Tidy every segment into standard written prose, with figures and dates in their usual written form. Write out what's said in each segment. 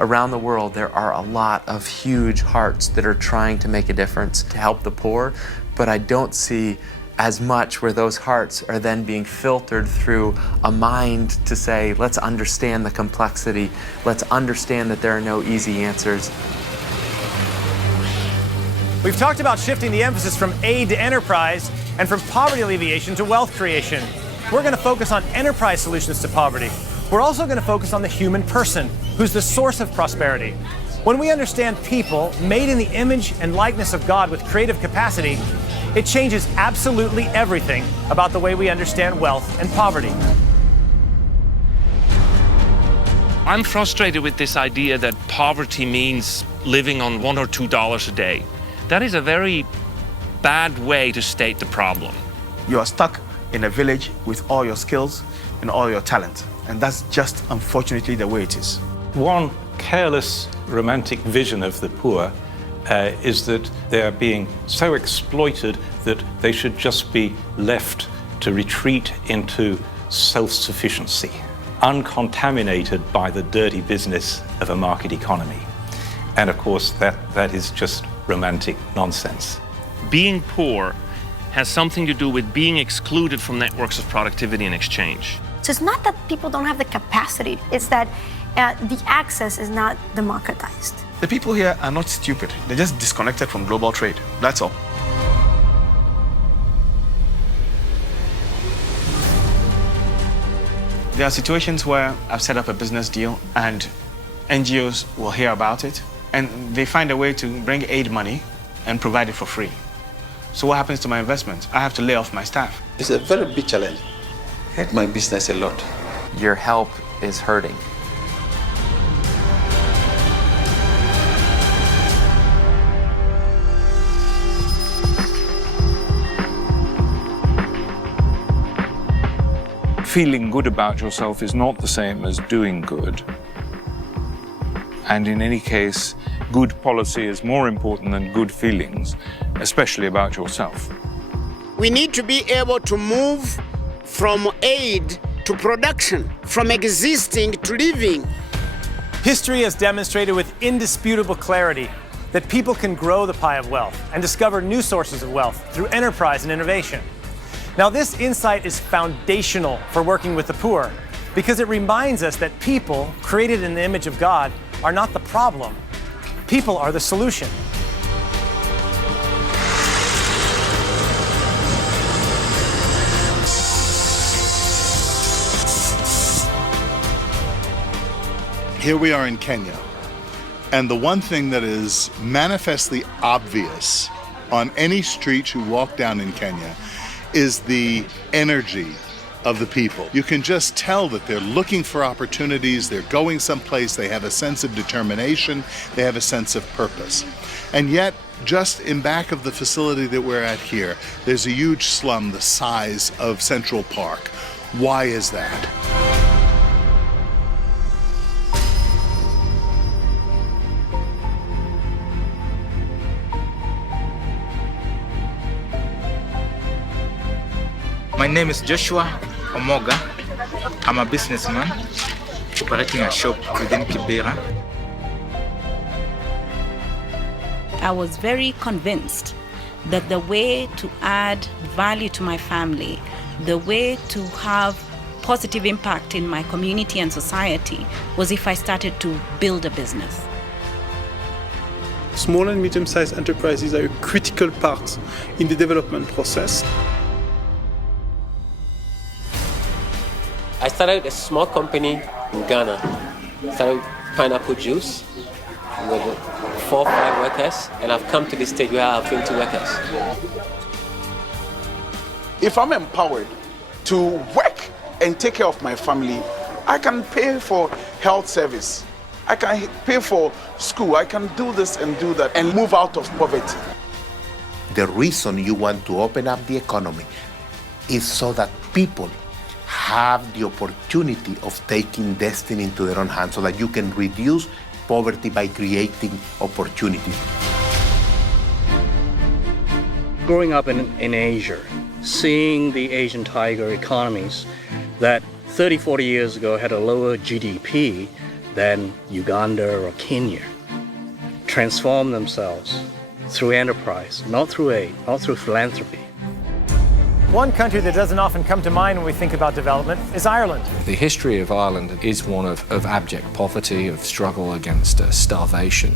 Around the world, there are a lot of huge hearts that are trying to make a difference to help the poor, but I don't see as much where those hearts are then being filtered through a mind to say, let's understand the complexity, let's understand that there are no easy answers. We've talked about shifting the emphasis from aid to enterprise and from poverty alleviation to wealth creation. We're going to focus on enterprise solutions to poverty. We're also going to focus on the human person, who's the source of prosperity. When we understand people made in the image and likeness of God with creative capacity, it changes absolutely everything about the way we understand wealth and poverty. I'm frustrated with this idea that poverty means living on $1 or $2 a day. That is a very bad way to state the problem. You are stuck in a village with all your skills and all your talent. And that's just unfortunately the way it is. One careless romantic vision of the poor is that they are being so exploited that they should just be left to retreat into self-sufficiency, uncontaminated by the dirty business of a market economy. And of course, that is just romantic nonsense. Being poor has something to do with being excluded from networks of productivity and exchange. So it's not that people don't have the capacity, it's that the access is not democratized. The people here are not stupid. They're just disconnected from global trade. That's all. There are situations where I've set up a business deal and NGOs will hear about it and they find a way to bring aid money and provide it for free. So what happens to my investment? I have to lay off my staff. It's a very big challenge. It hurt my business a lot. Your help is hurting. Feeling good about yourself is not the same as doing good. And in any case, good policy is more important than good feelings, especially about yourself. We need to be able to move from aid to production, from existing to living. History has demonstrated with indisputable clarity that people can grow the pie of wealth and discover new sources of wealth through enterprise and innovation. Now, this insight is foundational for working with the poor because it reminds us that people created in the image of God are not the problem. People are the solution. Here we are in Kenya, and the one thing that is manifestly obvious on any street you walk down in Kenya is the energy of the people. You can just tell that they're looking for opportunities, they're going someplace, they have a sense of determination, they have a sense of purpose. And yet, just in back of the facility that we're at here, there's a huge slum the size of Central Park. Why is that? My name is Joshua Omoga. I'm a businessman operating a shop within Kibera. I was very convinced that the way to add value to my family, the way to have positive impact in my community and society was if I started to build a business. Small and medium-sized enterprises are a critical part in the development process. I started a small company in Ghana. Started pineapple juice with 4 or 5 workers, and I've come to this stage where I have 20 workers. If I'm empowered to work and take care of my family, I can pay for health service. I can pay for school. I can do this and do that and move out of poverty. The reason you want to open up the economy is so that people have the opportunity of taking destiny into their own hands, so that you can reduce poverty by creating opportunities. Growing up in Asia, seeing the Asian tiger economies that 30, 40 years ago had a lower GDP than Uganda or Kenya transform themselves through enterprise, not through aid, not through philanthropy. One country that doesn't often come to mind when we think about development is Ireland. The history of Ireland is one of abject poverty, of struggle against starvation.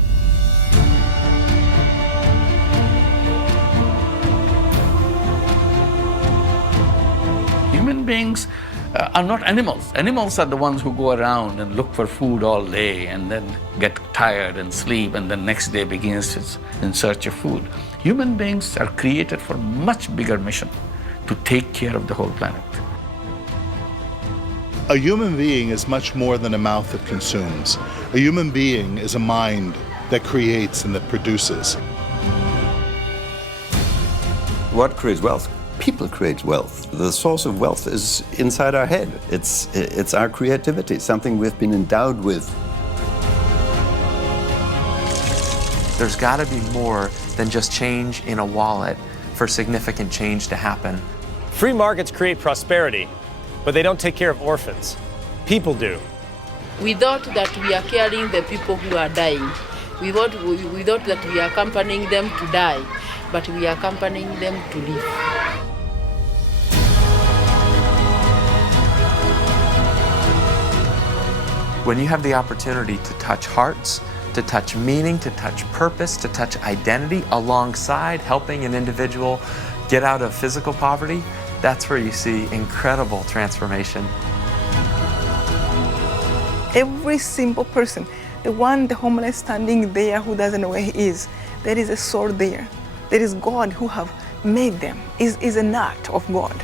Human beings are not animals. Animals are the ones who go around and look for food all day and then get tired and sleep and then next day begins in search of food. Human beings are created for a much bigger mission, to take care of the whole planet. A human being is much more than a mouth that consumes. A human being is a mind that creates and that produces. What creates wealth? People create wealth. The source of wealth is inside our head. It's our creativity, something we've been endowed with. There's got to be more than just change in a wallet for significant change to happen. Free markets create prosperity, but they don't take care of orphans. People do. We thought that we are caring the people who are dying. We thought that we are accompanying them to die, but we are accompanying them to live. When you have the opportunity to touch hearts, to touch meaning, to touch purpose, to touch identity alongside helping an individual get out of physical poverty, that's where you see incredible transformation. Every simple person, the homeless standing there who doesn't know where he is, there is a soul there. There is God who have made them. Is an act of God.